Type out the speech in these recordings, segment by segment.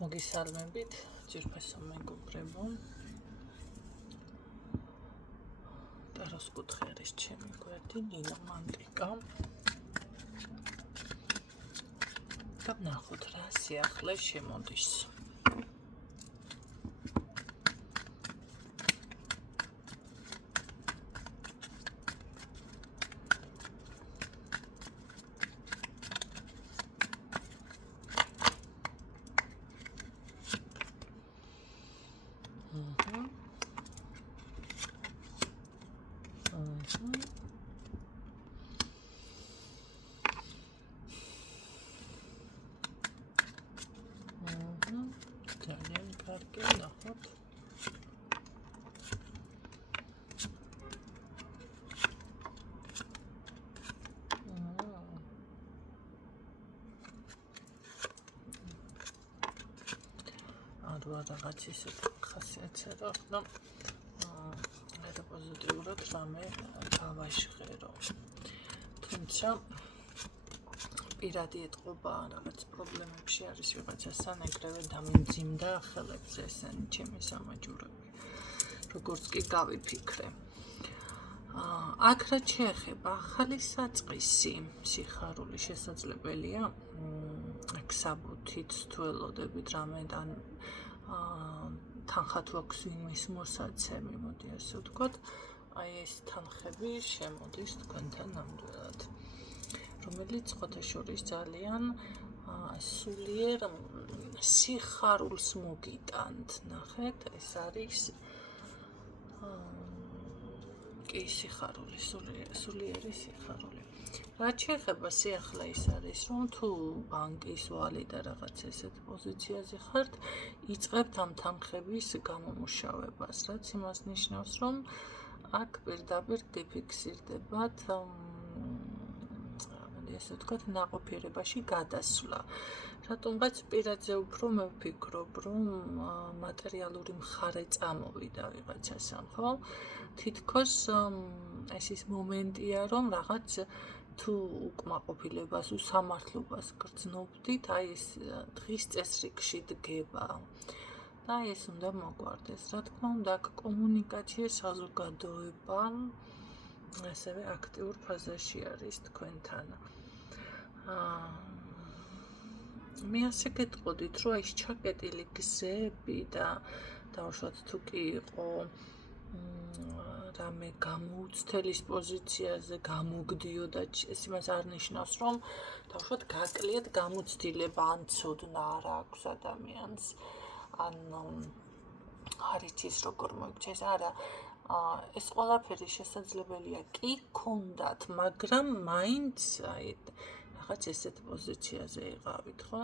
მოგესალმებით, ძირფესო მეგობრებო. ტაროს კუთხე არის ჩემი გვერდი, ნინო მანტიკა. და ნახოთ რა სიახლე შემოდის. ძალიან კარგი, ნახოთ. რაღაც ისეთ ხასიათზე რომ და პოზიტიურად რამე გავაშღერო. თუმცა პირადი ეთყობა რაღაც პრობლემებში არის ვიღაცასთან ეგრევე დამიმძიმდა ხელებზე ესენი ჩემი სამაჯურები. როგორც კი გავიფიქრე. აქ რაც შეეხება ახალი საწყისი, სიხარული შესაძლებელია აქ საბუთით თუ ელოდებით რამედან თანხა თუ აქვს ვინმის მოსაცემი, მოდი ასე ვთქვათ, აი ეს თანხები შემოდის თქვენთან ნამდვილად, რომელიც ხოთაშორის ძალიან სულიერ სიხარულს მოგიტანთ, ნახეთ, ეს არის კი სიხარული, სულიერი სიხარული. რაც შეეხება სიახლე ის არის, რომ თუ ბანკის ვალი და რაღაც ესეთ პოზიციაზე ხართ, იწყებთ ამ თანხების გამომუშავებას, რაც იმას ნიშნავს, რომ აქ პირდაპირ გიფიქსირდებათ ესე ვთქვათ, ნაყოფიერებაში გადასვლა. რატომღაც პირადზე უფრო მე ვფიქრობ, რომ მატერიალური მხარე წამოვიდა ვიღაცასთან, ხო? თითქოს ეს ის მომენტია, რომ რაღაც თუ უკმაყოფილებას, უსამართლობას გრძნობდით, აი ეს დღის წესრიგში დგება. და ეს უნდა მოგვარდეს. რა თქმა უნდა, აქ კომუნიკაცია, საზოგადოება ასევე აქტიურ ფაზაში არის თქვენთან. მე ასე გეტყოდით, რომ ეს ჩაკეტილი გზები და დავუშვათ თუ კი იყო რამე გამოუცდელის პოზიციაზე გამოგდიოდა, ეს იმას არ ნიშნავს, რომ დავუშვათ გაკლიათ გამოცდილება ან ცოდნა არ აქვს ადამიანს, ან არ იცის როგორ მოიქცეს, არა. ეს ყველაფერი შესაძლებელია კი გქონდათ, მაგრამ მაინც აი რაღაც ესეთ პოზიციაზე იყავით, ხო?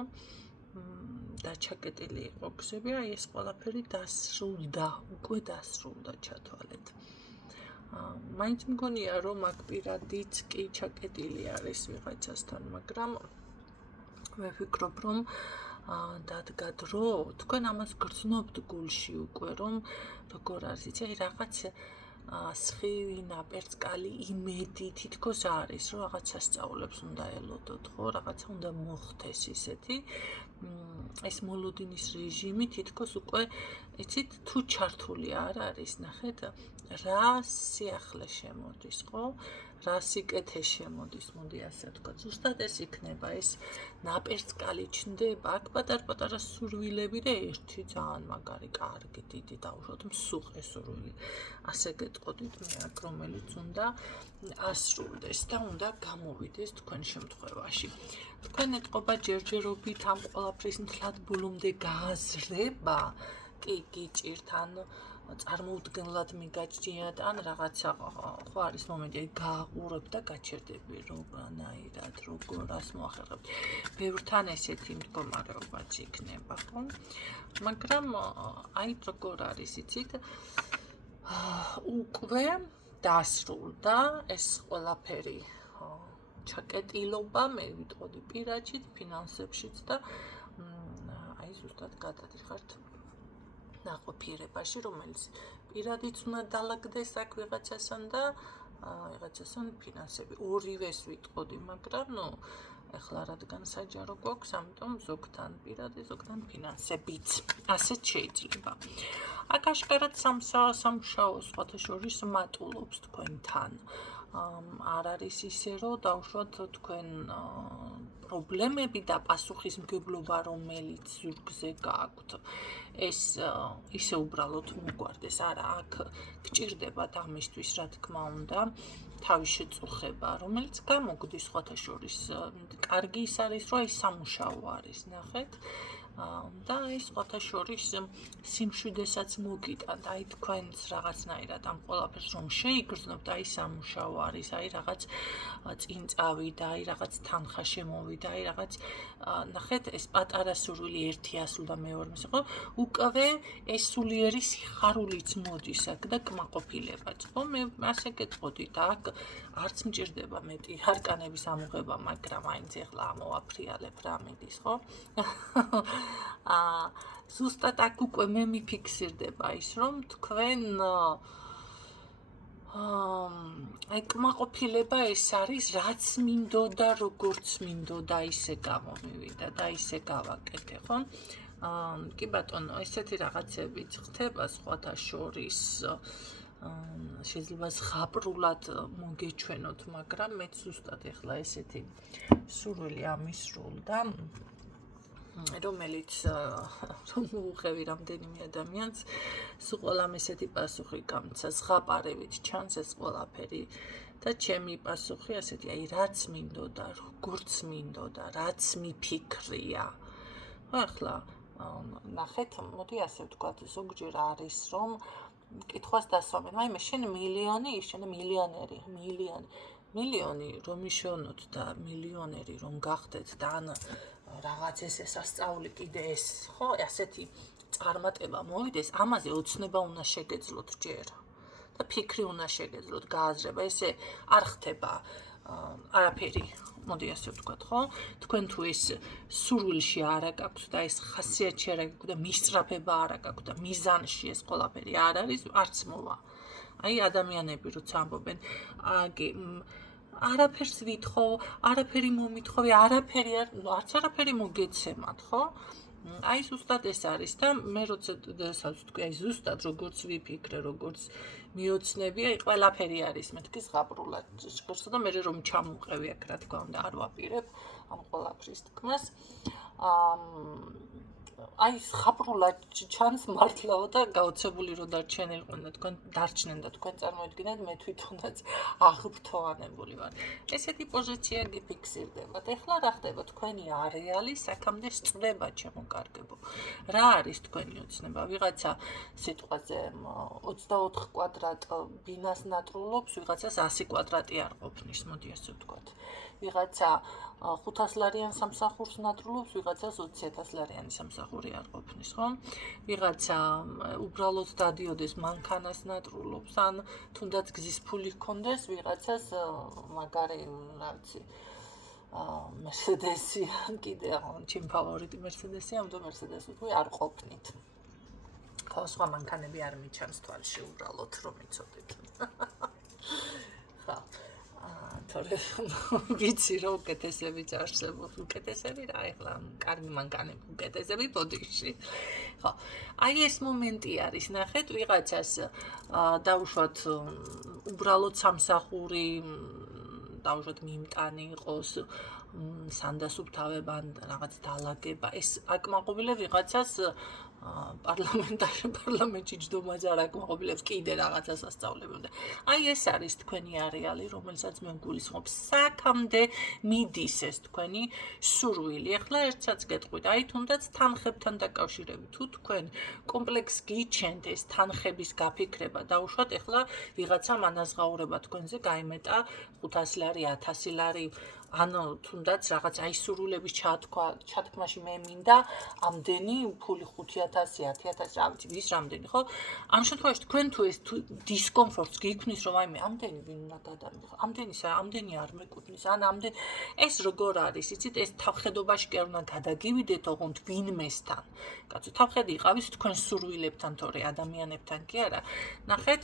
და ჩაკეტილი იყო გზები, აი ეს ყველაფერი დასრულდა, უკვე დასრულდა, ჩათვალეთ. მაინც მგონია, რომ აქ პირადიც კი ჩაკეტილი არის ვიღაცასთან, მაგრამ მე ვფიქრობ, რომ დადგა დრო, თქვენ ამას გრძნობთ გულში უკვე, რომ როგორ არის, იცი, აი რაღაც სხივი, ნაპერწკალი, იმედი თითქოს არის, რომ რაღაც სასწაულებს უნდა ელოდოთ, ხო, რაღაცა უნდა მოხდეს ისეთი. ეს მოლოდინის რეჟიმი თითქოს უკვე, იცით, თუ ჩართული არ არის, ნახეთ, რა სიახლე შემოდის, ხო? რა სიკეთე შემოდის, მოდი ასე ვთქვათ. ზუსტად ეს იქნება, ეს ნაპერწკალი ჩნდება, აქ პატარ-პატარა სურვილები და ერთი ძალიან მაგარი, კარგი, დიდი დავუშვათ მსუყე სურვილი. ასე გეტყოდით მე აქ, რომელიც უნდა ასრულდეს და უნდა გამოვიდეს თქვენ შემთხვევაში. თქვენ ეთყობა ჯერჯერობით ამ ყველაფრის მთლად ბოლომდე გააზრება, კი გიჭირთ, ან წარმოუდგენლად მიგაჩნიათ, ან რაღაცა ხო არის მომენტი, აი გააყურებ და გაჩერდები, როგორნაირად, როგორ ას მოახერხებთ. ბევრთან ესეთი მდგომარეობაც იქნება, ხო? მაგრამ აი როგორ არის, იცით? უკვე დასრულდა ეს ყველაფერი. ჩაკეტილობა, მე ვიტყოდი პირადშიც, ფინანსებშიც და აი ზუსტად გადადიხართ ნაყოფიერებაში, რომელიც პირადიც უნდა დაალაგდეს აქ ვიღაცასთან და ვიღაცასთან ფინანსები. ორივეს ვიტყოდი, მაგრამ ეხლა რადგან საჯარო გვაქვს, ამიტომ ზოგთან პირადი, ზოგთან ფინანსებით. ასეთ შეიძლება. აქ აშკარად სამუშაო სხვათა შორის მატულობს თქვენთან. არ არის ისე, რომ დავუშვათ თქვენ პრობლემები და პასუხისმგებლობა, რომელიც ზურგზე გააქვთ, ეს ისე უბრალოდ მოგვარდეს. არა, აქ გჭირდებათ ამისთვის, რა თქმა უნდა, თავის შეწუხება, რომელიც გამოგვდის სხვათა შორის. კარგი ის არის, რომ ეს სამუშაო არის, ნახეთ. და ის სხვათა შორის სიმშვიდესაც მოგიტანთ, აი თქვენს რაღაცნაირად ამ ყველაფერს რომ შეიგრძნობთ, აი სამუშაო არის, აი რაღაც წინ წავიდა, აი რაღაც თანხა შემოვიდა, აი რაღაც ნახეთ, ეს პატარა სურვილი ერთი ასულდა მეორემს იყო, უკვე ეს სულიერი სიხარულიც მოდის აქ და კმაყოფილებაც, ხო? მე ასე გეტყოდი და აქ არც მჭირდება მეტი არკანების ამოღება, მაგრამ აინც ეხლა ამოვაფრიალებ რა მიდის, ხო? ზუსტად აქ უკვე მე მიფიქსირდება ის, რომ თქვენ კმაყოფილება ეს არის, რაც მინდოდა, როგორც მინდოდა, ისე გამომივიდა და ისე გავაკეთე, ხო? კი ბატონო, ესეთი რაღაცებიც ხდება სხვათა შორის. შეიძლება ზღაპრულად მოგეჩვენოთ, მაგრამ მე ზუსტად ეხლა ესეთი სურვილი ამისრულდა, რომელიც რომ უღევი რამდენიმე ადამიანს სულ ყველამ ესეთი პასუხი გამცა, ზღაპარებით ჩანს ეს ყველაფერი და ჩემი პასუხი ასეთი, აი რაც მინდოდა, როგორც მინდოდა, რაც მიფიქრია. ახლა ნახეთ, მოდი ასე ვთქვათ, ზოგჯერ არის რომ კითხვას დასვამენ, მაიმე შენ მილიონი, შენ მილიონერი, მილიონი რომ იშოვნოთ და მილიონერი რომ გახდეთ და ან რაღაც ესასწავლი კიდე ეს, ხო, ასეთი წარმატება მოვიდეს, ამაზე ოცნება უნდა შეგეძლოთ ჯერ და ფიქრი უნდა შეგეძლოთ, გააზრება, ესე არ ხდება არაფერი, მოდი ასე ვთქვათ, ხო? თქვენ თუ ეს სურვილში არ გაქვთ და ეს ხასიათში არ გაქვთ და მისწრაფება არ გაქვთ და მიზანში ეს ყველაფერი არ არის, არც მოვა. აი ადამიანები როცა ამბობენ, არაფერს ვითხოვ, არაფერი მომითხოვი, არაფერი არც არაფერი მოგეცემათ, ხო? აი ზუსტად ეს არის და მე როცა თქვი, აი ზუსტად როგორც ვიფიქრე, როგორც მიოცნები, აი ყველაფერი არის მეთქი ზღაპრულად ჟღერსო და მე რომ ჩამოვყევი აქ, რა თქმა უნდა, არ ვაპირებ ამ ყველაფრის თქმას. აი ზღაპრულად ჩანს მართლაო და გაოცებული რო დარჩენილყვენ და თქვენ დარჩნენ და თქვენ წარმოიდგინეთ, მე თვითონაც აღფრთოვანებული ვარ. ესეთი პოზიცია გიფიქსირდებათ. ეხლა რა ხდება თქვენი არეალი საქამდე სწრება ჩემოკარგებო. რა არის თქვენი ოცნება? ვიღაცა სიტყვაზე 24 კვადრატ ბინას ნატრულობს, ვიღაცას 100 კვადრატი არ ყოფნის, მოდი ასე ვთქვათ. ვიღაცა 500 ლარიან სამსახურს ნატრულობს, ვიღაცას 20,000 ლარიანი სამსახური არ ყოფნის, ხო? ვიღაცა უბრალოდ დადიოდეს მანქანას ნატრულობს, ან თუნდაც გზის ფული ჰქონდეს, ვიღაცას მაგარი, რა ვიცი, მერსედესი, კიდე ჩემი ფავორიტი მერსედესია, ამიტომ მერსედესი თქვი არ ყოფნით. ხო, სხვა მანქანები არ მიჩანს თვალში უბრალოდ რომ იცოდეთ. ხო. თორე ვიცი რომ უკეთესებიც არსებობს, უკეთესები რა, ეხლა კარგი მანქანები, უკეთესები ბოდიში. ხო, აი ეს მომენტი არის, ნახეთ, ვიღაცას დავუშვათ უბრალოდ სამსახური, დავუშვათ მიმტანი იყოს, სანდასუფთავება, რაღაც დალაგება, ეს აკმაყოფილებს ვიღაცას პარლამენტში ჯდომაზე არ აკმაყოფილებს კიდე რაღაცას ასწავლებენ და აი ეს არის თქვენი არეალი, რომელსაც მე გულისხმობ, საქამდე მიდის ეს თქვენი სურვილი. ახლა ერთსაც გეტყვით, აი თუნდაც თანხებთან დაკავშირებით, თუ თქვენ კომპლექს გიჩენთ ეს თანხების გაფიქრება, დაუშვათ ახლა ვიღაცამ ანაზღაურება თქვენზე გაიმეტა 500 ლარი, 1000 ლარი, ანუ თუნდაც რაღაც აი სურვილების ჩათქმაში მე მინდა ამდენი ფული 5,000, 10,000, რა ვიცი, ვის რამდენი, ხო? ამ შემთხვევაში თქვენ თუ ეს დისკომფორტს გიქმნის, რომ აი მე ამდენი ვინ უნდა გადამიღო, ამდენი არ მეკუთვნის, ან ამდენი ეს როგორ არის, იცით, ეს თავხედობაში კი არ უნდა გადაგივიდეთ ოღონდ ვინმესთან. კაცო, თავხედი იყავის თქვენ სურვილებთან, თორე ადამიანებთან კი არა. ნახეთ,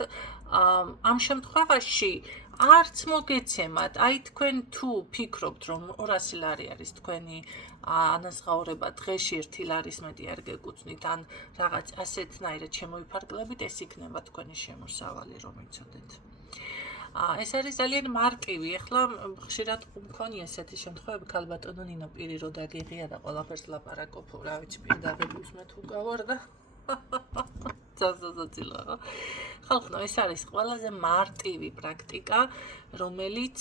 ამ შემთხვევაში არც მოგეცემათ, აი თქვენ თუ ფიქრობთ, რომ 200 ლარი არის თქვენი ანაზღაურება, დღეში 1 ლარის მეტი არ გეკუთვნით, ან რაღაც ასეთნაირად შემოიფარგლებით, ეს იქნება თქვენი შემოსავალი, რომ იცოდეთ. ეს არის ძალიან მარტივი. ეხლა ხშირად მქონია ესეთი შემთხვევები, ქალბატონო ნინო პირი რო დაგიღია და ყველაფერს ლაპარაკობ, რა ვიცი, პირდაღებულს მე თუ გავარ და წასაწილა. ხალხო, ეს არის ყველაზე მარტივი პრაქტიკა, რომელიც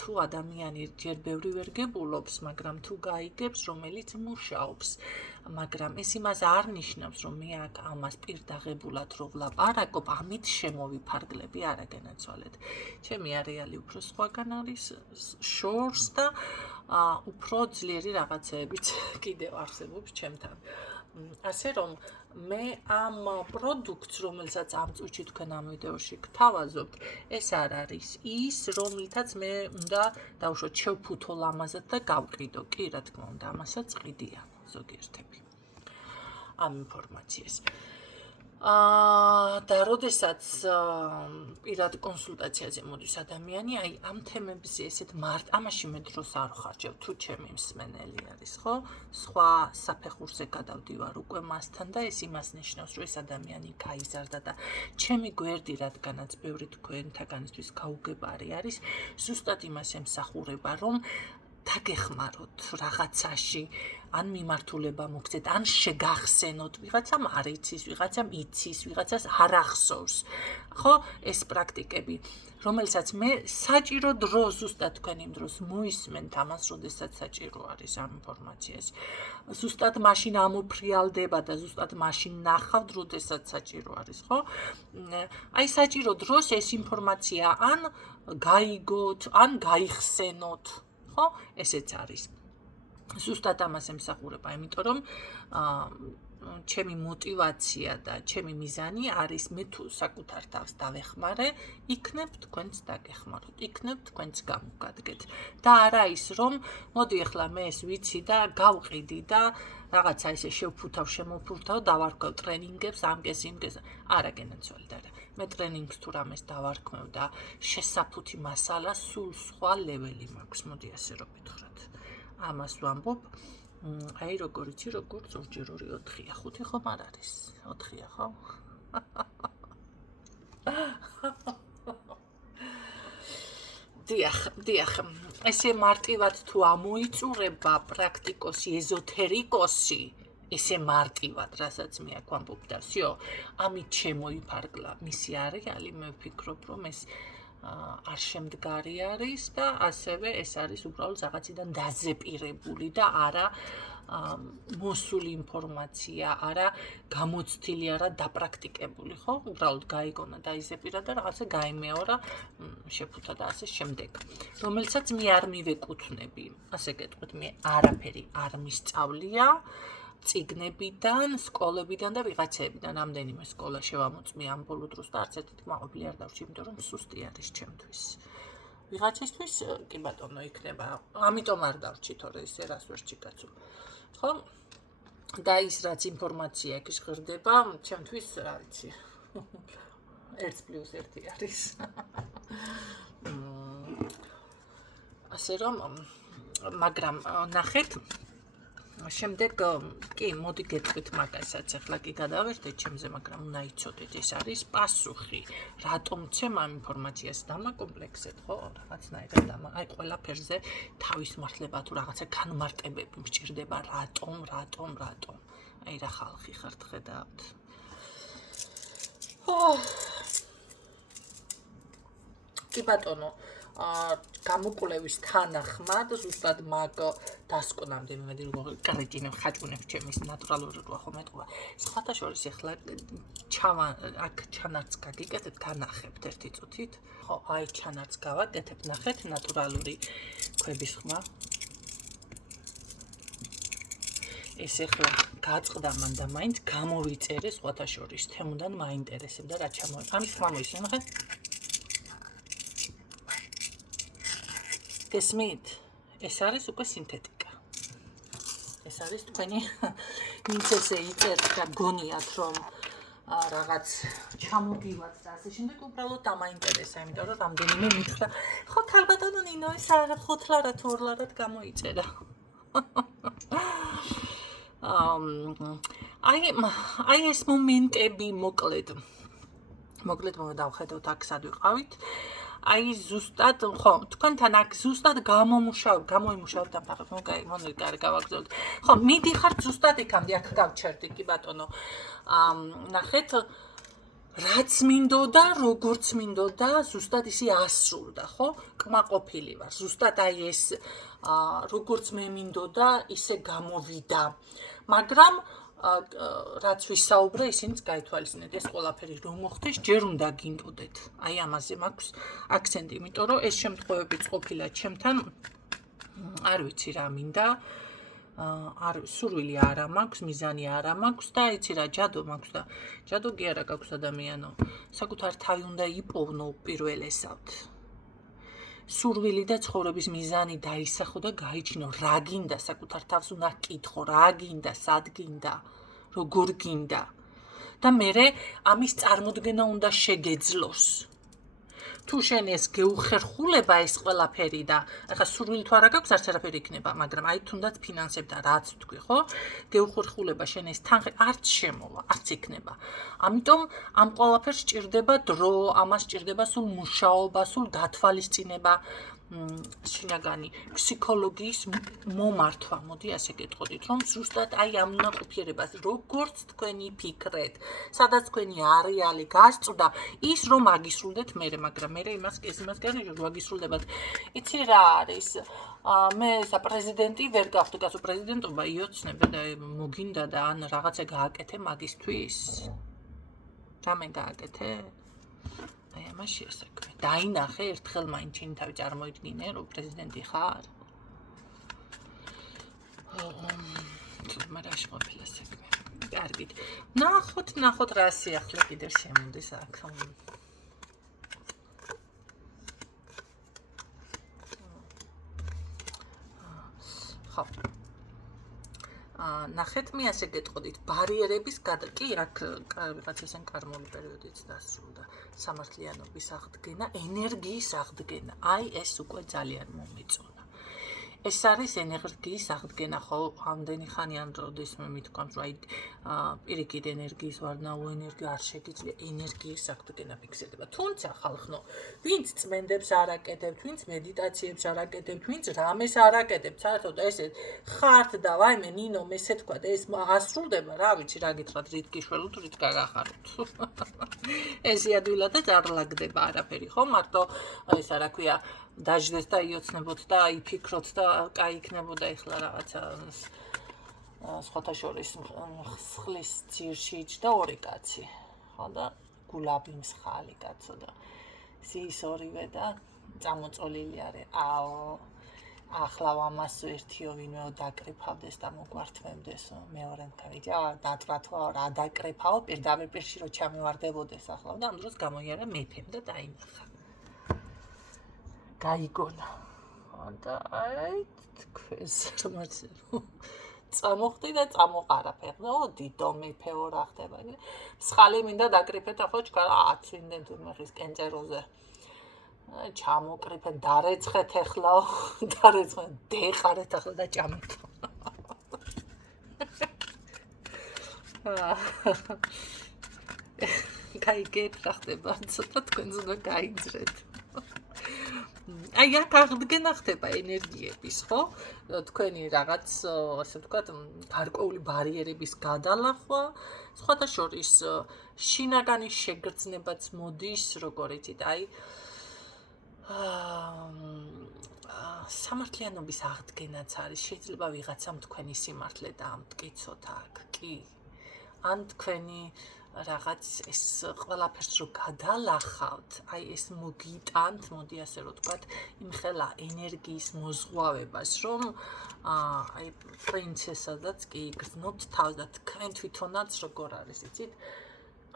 თუ ადამიანი ჯერ ბევრი ვერ გებულობს, მაგრამ თუ გაიგებს, რომელიც მუშაობს. მაგრამ ეს იმას არ ნიშნავს, რომ მე აქ ამას პირდაღებულად რო ვლაპარაკობ, ამით შემოვიფარგლები, არა განაცვალეთ. ჩემი არეალი უფრო სხვაგან არის, შორს და უფრო ძლიერი რაღაცეებიც კიდევ არსებობს ჩემთან. ასე რომ მე ამ პროდუქტს, რომელსაც ამ წუთში თქვენ ამ ვიდეოში გთავაზობთ, ეს არ არის ის, რომლითაც მე უნდა დავუშვათ შევფუთო ლამაზად და გავყიდო. კი, რა თქმა უნდა, ამასაც ყიდიან ზოგიერთები ამ ინფორმაციას. და როდესაც პირად კონსულტაციაზე მოდის ადამიანი, აი ამ თემებზე ესეთ ამაში მე დროს არ ვხარჯებ, თუ ჩემი მსმენელი არის, ხო? სხვა საფეხურზე გადავდივარ უკვე მასთან და ეს იმას ნიშნავს, რომ ეს ადამიანი გაიზარდა და ჩემი გვერდი, რადგანაც ბევრი თქვენთაგანისთვის გაუგებარი არის, ზუსტად იმას ემსახურება, რომ დაგეხმაროთ რაღაცაში, ან მიმართულება მოგცეთ, ან შეგახსენოთ, ვიღაცამ არ იცის, ვიღაცამ იცის, ვიღაცას არ ახსოვს. ხო, ეს პრაქტიკები, რომელსაც მე საჭირო დრო, ზუსტად თქვენ იმ დროს მოისმენთ ამას, როდესაც საჭირო არის ამ ინფორმაციას. ზუსტად მაშინ ამოფრიალდება და ზუსტად მაშინ ნახავთ, როდესაც საჭირო არის, ხო? აი საჭირო დროს ეს ინფორმაცია ან გაიგოთ, ან გაიხსენოთ. ხო, ესეც არის. ზუსტად ამას ემსახურება, იმიტომ რომ ჩემი мотивация და ჩემი მიზანი არის მე თუ საკუთარ თავს დავეხმარე, იქნებ თქვენც დაგეხმაროთ, იქნებ თქვენც გამოგადგეთ. და არა ის, რომ მოდი ახლა მე ეს ვიცი და გავყიდი და რაღაცა ესე შევფუთავ, შემოფურთავ, დავარქვევ ტრენინგებს, ამგეს, იმგეს. არა გენაცვალეთ, არა. მე ტრენინგს თუ რამეს დავარქმევ და შესაფუთი მასალა სულ სხვა ლეველი მაქვს, მოდი ასე რომ ვითხრათ. ამას ვამბობ, აი როგორ იცი, როგორც 2 2 4-ია, 5 ხომ არ არის? 4-ია, ხო? დიახ, ესე მარტივად თუ ამოიწურება პრაქტიკოსი, ეზოთერიკოსი, ესე მარტივად, რასაც მე აქ ვამბობ და всё, ამით შემოიფარგლა მისი არეალი, მე ვფიქრობ, რომ ეს არ შემდგარი არის და ასევე ეს არის უბრალოდ რაღაციდან დაზეპირებული და არა მოსული ინფორმაცია, არა გამოცდილი, არა დაპრაქტიკებული, ხო? უბრალოდ გაიგონა და იზეპირა და რაღაცა გაიმეორა, შეფუთა და ასე შემდეგ. რომელსაც მე არ მივეკუთვნები, ასე გეტყვით, მე არაფერი არ მისწავლია. წიგნებიდან, სკოლებიდან და ვიღაცებიდან რამდენიმე სკოლა შევამოწმე ამ ბოლო დროს და არც ერთით მაყოფილი არ დავჭი, იმიტომ რომ სუსტი არის ჩემთვის. ვიღაცისთვის კი ბატონო იქნება, ამიტომ არ დავჭი, თორე ესე რას ვერ ჩიკაცო. ხო? და ის რაც ინფორმაცია იქ ჟღერდება, ჩემთვის, რა ვიცი, 1+1 არის. ასე რომ, მაგრამ ნახეთ, შემდეგ კი მოდი გეტყვით მაგასაც, ახლა კი გადავერთეთ ჩემზე, მაგრამ უნდა იცოდეთ, ეს არის პასუხი. რატომ ცემ ამ ინფორმაციას დამაკომპლექსეთ, ხო? რაღაცნაირად აი ყველაფერზე თავის მართლება თუ რაღაცა განმარტებები მჭირდება, რატომ. აი რა ხალხი ხართ, ხედავთ. კი ბატონო, გამოკვლევის თანახმად, ზუსტად მაგ დასკვნამდე მე კარეჭინებ, ხაჭუნებ ჩემის ნატურალური როა ხომ ეტყობა. სხვათა შორის ახლა აქ ჩანარც გაგიკეთეთ, განახებთ ერთი წუთით. ხო, აი ჩანარც გავაკეთებ, ნახეთ, ნატურალური ქვების ხმა. ეს ახლა გაწყდა მან და მაინც გამოვიწერე სხვათა შორის, თემუდან მაინტერესებდა რა ჩამოიღე. ამის ხმა მოისმენ, ნახეთ. გესმით? ეს არის უკვე სინთეტიკა. ეს არის თქვენი ვინც ესე იწერთ და გონიათ, რომ რაღაც ჩამოგივაც და ასე შემდეგ უბრალოდ დამაინტერესა, იმიტომ რომ რამდენიმე მითხრა, ხო ქალბატონო ნინო ეს არა ხოთლარა თუ ორლარად გამოიწერა. აი ეს მომენტები მოკლედ მოვდავხედოთ აქ სად ვიყავით. აი ზუსტად ხო თქვენთან აქ ზუსტად გამოიმუშავებთ ამ ფაქტს მონიკარი გავაგზავნოთ. ხო მიდიხართ ზუსტად იქამდე აქ გავჩერდი კი ბატონო. ნახეთ რაც მინდოდა, როგორც მინდოდა, ზუსტად ისე ასრულდა, ხო? კმაყოფილი ვარ. ზუსტად აი ეს როგორც მე მინდოდა, ისე გამოვიდა. მაგრამ რაც ვისაუბრე, ისინიც გაითვალისწინეთ, ეს ყველაფერი რომ მოხდეს, ჯერ უნდა გინდოდეთ. აი ამაზე მაქვს აქცენტი, იმიტომ რომ ეს შემთხვევებიც ყოფილა ჩემთან, არ ვიცი რა მინდა, სურვილი არა მაქვს, მიზანი არა მაქვს და იცი რა, ჯადო მაქვს და ჯადო კი არა გაქვს ადამიანო. საკუთარ თავი უნდა იპოვნო პირველესად. სურვილი და ცხოვრების მიზანი დაისახო და გაიჩინო, რა გინდა საკუთარ თავს უნდა კითხო, რა გინდა, სად გინდა, როგორ გინდა და მერე ამის წარმოდგენა უნდა შეგეძლოს. თუ შენ ეს გეუხერხულება ეს ყველაფერი და ახლა სურვილი თუ არა გაქვს არც არაფერი იქნება, მაგრამ აი თუნდაც ფინანსები და რაც თქვი, ხო? გეუხერხულება შენ ეს თანხი არც შემოვა, არც იქნება. ამიტომ ამ ყველაფერს სჭირდება დრო, ამას სჭირდება სულ მუშაობა, სულ გათვალისწინება, შინაგანი ფსიქოლოგიის მომართვა, მოდი ასე გეტყოდით, რომ ზუსტად აი ამ ნაყოფიერებას, როგორც თქვენი ფიქრეთ, სადაც თქვენი არეალი გასწვდა, ის რომ აგისრულდეთ მერე, მაგრამ მერე იმას განვიჟოთ, რომ აგისრულდებათ. იცი რა არის? მე საპრეზიდენტი ვერ გავხდი, კაცო პრეზიდენტობა იოცნებ და მოგინდა და ან რაღაცა გააკეთე მაგისთვის. რამე გააკეთე? აი ამაში ასაკვე. დაინახე ერთხელ მაინც შენი თავი წარმოიდგინე, რომ პრეზიდენტი ხარ. მაგრამ ყოფილა საქმე. კარგით. ნახოთ რა სიახლე კიდევ შემოდის აქ. ხო. ნახეთ მე ასე გეტყოდით, ბარიერების კი აქ რაღაც ესენ კარმული პერიოდიც დასრულდა. სამართლიანობის აღდგენა, ენერგიის აღდგენა. აი ეს უკვე ძალიან მომეწონა. ეს არის ენერგიის აღდგენა, ხო, ამდენი ხანიან როდესაც მე მithქვამს, რომ აი პირიქით ენერგიის ვარნაუ ენერგია არ შეგიძლია ენერგიის აღდგენა ფიქსირდება. თუმცა ხალხო, ვინც წმენდებს არ აკეთებთ, ვინც მედიტაციებს არ აკეთებთ, ვინც რამეს არ აკეთებთ, საერთოდ ესე ხართ და ვაიმე ნინო მესე თქვა და ეს ასრულდება, რა ვიცი, რა გითხრათ, რით გიშველოთ, რით გაგახაროთ. ესე ადვილადაც არ ლაგდება არაფერი, ხო, მარტო ესა რა ქვია დაждდეს და იოცნებოთ და იფიქროთ და კაი იქნებოდა ეხლა რაღაცა სხვათა შორის მსხლის ძირში იჯდა ორი კაცი, ხო და გულაბი მსხალი კაცო და ზის ორივე და წამოწოლილი არის. ახლა ამას ერთიო ვინმეო დაკრიფავდეს და მოგვართმევდესო მეორემ თავი დათვათო რა დაკრიფავ პირდაპირ პირში რო ჩამევარდებოდეს ახლა და ამ დროს გამოიარა მეფემ და დაინახა. გაიგონა. და აი თქვენს წამოხდი და წამოყარა ფეხზე. დიდო მეფეო რა ხდება. მსხალი მინდა დაკრიფეთ ახლა ჩქარა აცვიდნენ თუ მეხის კენწეროზე. ჩამოკრიფენ დარეცხეთ ახლა, დარეცხეთ დეყარეთ ახლა და ჭამეთ. გაიგეთ რა ხდება, ცოტა თქვენს უნდა გაიძრეთ. აი აქ აღდგენა ხდება ენერგიების, ხო? თქვენი რაღაც, ასე ვთქვათ, გარკვეული ბარიერების გადალახვა, სხვათა შორის შინაგანი შეგრძნებაც მოდის, როგორ იცით, აი სამართლიანობის აღდგენაც არის, შეიძლება ვიღაცამ თქვენი სიმართლე დაამტკიცოთ აქ, კი. ან თქვენი რაღაც ეს ყველაფერს რო გადალახავთ, აი ეს მოგიტანთ, მოდი ასე რომ ვთქვათ, იმხელა ენერგიის მოზღვავებას, რომ აი პრინცესადაც კი იგრძნობთ თავს და თქვენ თვითონაც როგორ არის, იცით?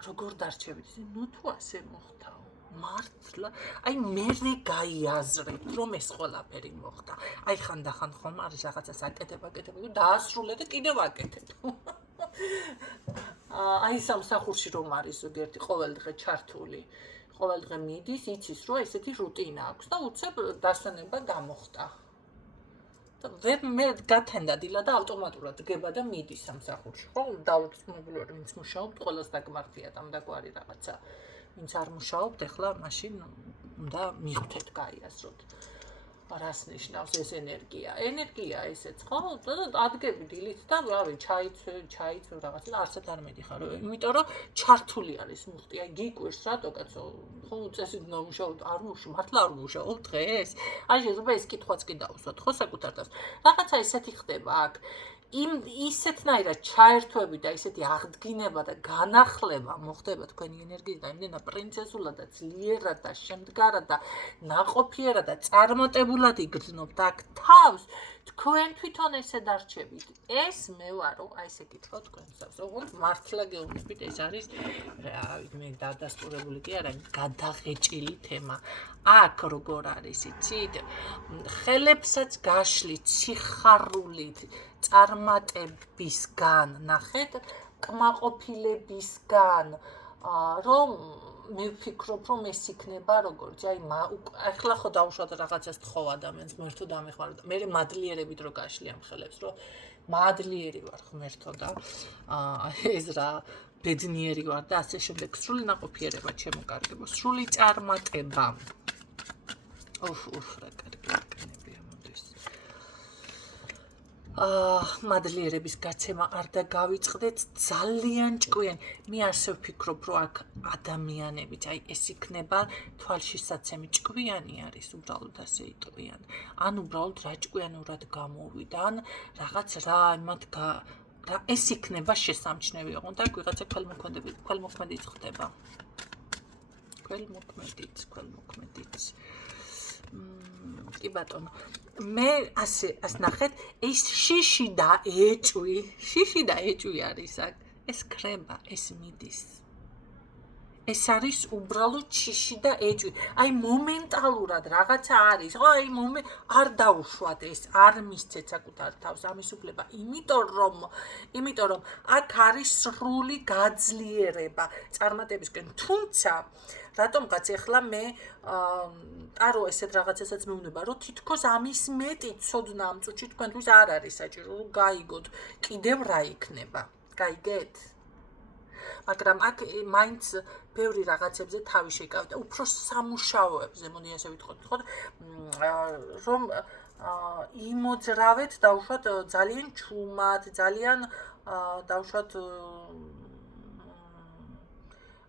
როგორ დარჩებით? ნუ თუ ასე მოხდაო. მართლა, აი მერე გაიაზრებთ, რომ ეს ყველაფერი მოხდა. აი ხანდახან ხომ არის რაღაცას აკეთებ და დაასრულე და კიდევ აკეთებ. აი სამსახურში რომ არის ზოგიერთი ყოველდღე ჩართული, ყოველდღე მიდის, იცის რომ ესეთი რუტინა აქვს და უცებ დასვენება გამოხდა. მე გათენდა დილა და ავტომატურად დგება და მიდის სამსახურში, ხო? დაუწყმობილორი ვინც მუშაობთ, ყველას დაგმართიათ ამდაგვარი რაღაცა. ვინც არ მუშაობთ, ეხლა მაშინ უნდა მიხვდეთ გაიაზროთ. რას ნიშნავს ეს ენერგია? ენერგია ესეც, ხო? ადგები დილით და რავი, ჩაიცვევ რაღაცა და არცად არ მედიხარ, იმიტომ რომ ჩართული არის მუხტი. აი გიკვირს რატო კაცო? ხო, წესით ნამუშაობთ, არ მუშაობ, მართლა არ მუშაობ დღეს? აი შეიძლება ეს კითხვაც კი დავუსვათ, ხო, საკუთარ თავს. რაღაცა ესეთი ხდება აქ. ისეთნაირად ჩაერთვები და ისეთი აღდგინება და განახლება მოხდება თქვენი ენერგიის და იმდენა პრინცესულად და ძლიერად და შემდგარად და ნაყოფიერად და წარმატებულად იგრძნობთ აქ თავს, თქვენ თვითონ ესედ არჩევით. ეს მე ვარო, აი ესე კითხვა თქვენს თავს. ოღონდ მართლა გეუბნებით, ეს არის მე დადასტურებული კი არა, გადაღეჭილი თემა. აქ როგორ არის, იცით? ხელებსაც გაშლით, სიხარულით, წარმატებისგან, ნახეთ, კმაყოფილებისგან, რომ მე ვფიქრობ, რომ ეს იქნება როგორც, აი ახლა ხო დავუშვათ რაღაცას თხოვ ადამიანს, ღმერთო დამეხმარო და მე მადლიერებით რო გაშლი ამ ხელებს, რომ მადლიერი ვარ ღმერთო და ეს რა ბედნიერი ვარ და ასე შემდეგ. სრული ნაყოფიერება ჩემო კარგებო, სრული წარმატება. რა კარგი მოდის. მადლიერების გაცემა არ დაგავიწყდეთ, ძალიან ჭკვიანი. მე ასე ვფიქრობ, რომ აქ ადამიანებით, აი ეს იქნება თვალშისაცემი, ჭკვიანი არის უბრალოდ ასე იტყვიან. ან უბრალოდ რა ჭკვიანურად გამოვიდან, რაღაც რა იმათ რა ეს იქნება შესამჩნევი, ოღონდ აქ ვიღაცა ქველმოქმედიც ხდება. ქველმოქმედიც. კი ბატონო, მე ასე ნახეთ, ეს შიში და ეჭვი არის აქ. ეს ქრება, ეს მიდის. ეს არის უბრალოდ შიში და ეჭვი. აი მომენტალურად რაღაცა არის, ხო? აი არ დაუშვათ ეს, არ მისცეთ საკუთარ თავს ამის უფლება, იმიტომ რომ აქ არის სრული გაძლიერება წარმატებისკენ. თუმცა რატომღაც ეხლა მე ტარო ესეთ რაღაცასაც მეუბნება, რომ თითქოს ამის მეტი ცოდნა ამ წუთში თქვენთვის არ არის საჭირო, რომ გაიგოთ კიდევ რა იქნება. გაიგეთ? მაგრამ აქ მაინც ბევრი რაღაცებზე თავი შეკავთ და უფრო სამუშაოებზე, მოდი ასე ვიტყოთ, ხო? რომ იმოძრავეთ, დავუშვათ ძალიან ჩუმად, ძალიან დავუშვათ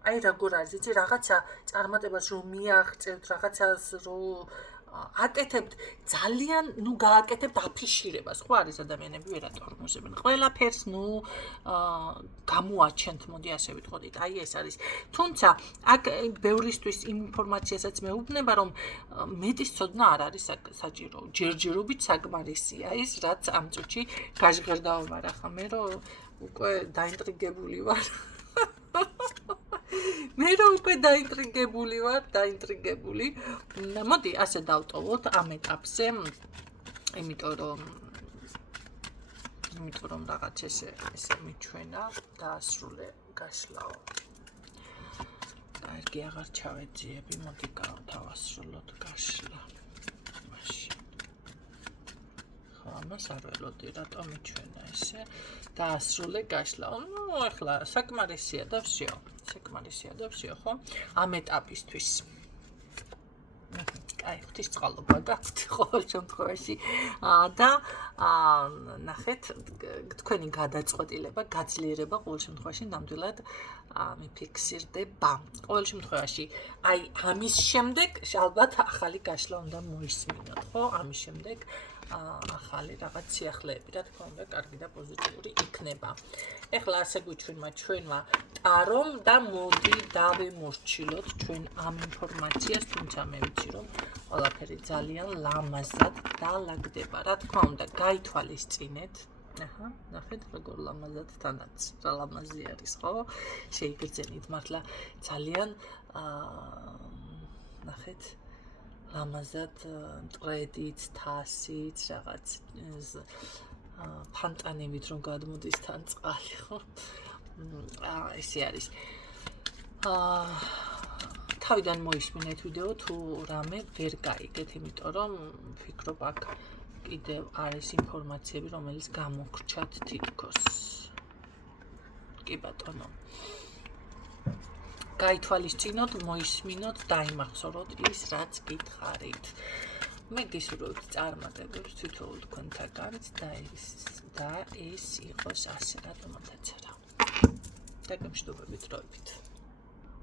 აი როგორ არის, იცი, რაღაცა წარმატებას რომ მიაღწევთ, რაღაცას რომ აკეთებთ, ძალიან, გააკეთებთ აფიშირებას, ხო არის ადამიანები ვერატორმოზებენ. ყველაფერს, გამოაჩენთ, მოდი ასე ვიტყოდით, აი ეს არის. თუმცა, აქ ბევრისთვის იმ ინფორმაციასაც მეუბნება, რომ მეტის ცოდნა არ არის საჭირო. ჯერჯერობით საკმარისია ის, რაც ამ წუთში გაჟღერდაობა ახლა მე რომ უკვე დაინტრიგებული ვარ. მე რომ უკვე დაინტრიგებული ვარ, მოდი ასე დავტოვოთ ამ ეტაპზე, იმიტომ რომ რაღაც ესე მიჩვენა დაასრულე გაშლაო. კარგი, აღარ ჩავეძიები, მოდი გავასრულოთ გაშლა. მაშინ. ხო, ამას არ ველოდი, რატომ მიჩვენა ესე? დაასრულე გაშლაო. ახლა საკმარისია და ვსიო. ხო? ამ ეტაპისთვის. აი, ღვთისწყალობა გაქვთ ყოველ შემთხვევაში. და ნახეთ, თქვენი გადაწყვეტილება, გაძლიერება ყოველ შემთხვევაში ნამდვილად მიფიქსირდება. ყოველ შემთხვევაში, აი, ამის შემდეგ ალბათ ახალი გაშლა უნდა მოისმინოთ, ხო? ამის შემდეგ ახალი რაღაც სიახლეები, რა თქმა უნდა, კარგი და პოზიტიური იქნება. ეხლა ასე გვიჩვენმა ჩვენმა ტარომ და მოდი დავემორჩილოთ ჩვენ ამ ინფორმაციას, თუმცა მე ვიცი, რომ ყველაფერი ძალიან ლამაზად დაალაგდება. რა თქმა უნდა, გაითვალისწინეთ. ნახეთ, როგორ ლამაზად თანაც რა ლამაზი არის, ხო? შეიგრძენით მართლა ძალიან ნახეთ ლამაზად მტრედით, თასით, რაღაც ფანტანებით რომ გადმოდის თან წყალი, ხო? ესე არის. თავიდან მოისმინეთ ვიდეო თუ რამე ვერ გაიგეთ, იმიტომ რომ ვფიქრობ აქ კიდევ არის ინფორმაციები, რომელიც გამოგრჩათ თითქოს. კი ბატონო. გაითვალისწინოთ, მოისმინოთ, დაიმახსოვროთ ის, რაც გითხარით. მე გისურვებთ წარმატებებს თითოეულ თქვენთაგანს და ეს იყოს ასე რატომაც არა. დაგემშვიდობებით დროებით.